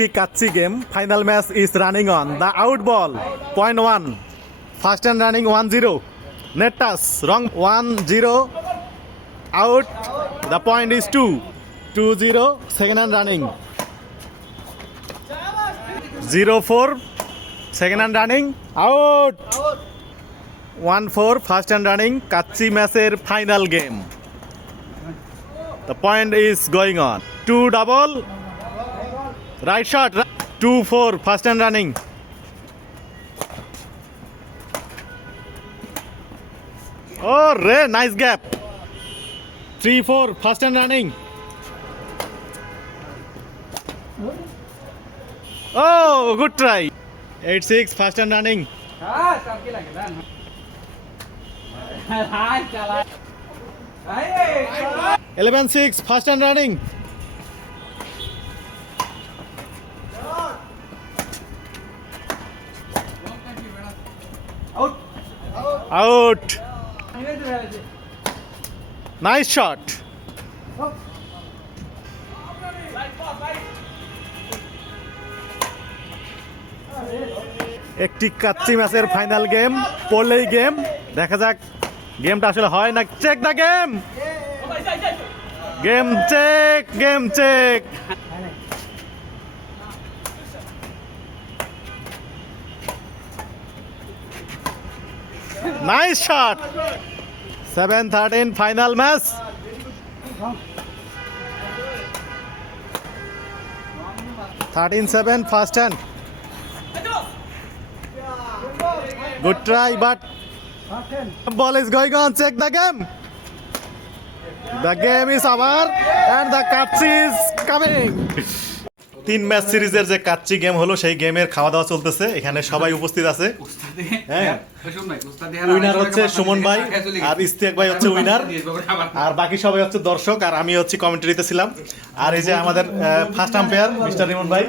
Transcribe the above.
একটি কাচ্চি game final match is running on the out ball point 1 first hand running 1-0 net touch wrong 1-0 out the point is 2-0 second hand running 0-4 second hand running out 1-4 first hand running কাচ্চি ম্যাচের final game the point is going on 2-double right shot 2-4 first and running oh Ray nice gap 3-4 first and running oh good try 8-6 first and running 11-6 first and running out nice shot একটি কাচ্চি ম্যাচের final game পড়লেই গেম দেখা যাক গেমটা আসলে হয় না check the game game check nice shot 7-13 final match (13-7) first hand good try but ball is going on check the game is over and the kacchi is coming 3 ম্যাচ সিরিজের যে কাচ্চি গেম হলো সেই গেমের খাওয়া দাওয়া চলতেছে এখানে সবাই উপস্থিত আছে হ্যাঁ উইনার হচ্ছে সুমন ভাই আর ইস্তিয়াক ভাই হচ্ছে উইনার আর বাকি সবাই হচ্ছে দর্শক আর আমি হচ্ছে কমেন্টারিতে ছিলাম আর এই যে আমাদের ফার্স্ট আম্পায়ার মিস্টার রিমন ভাই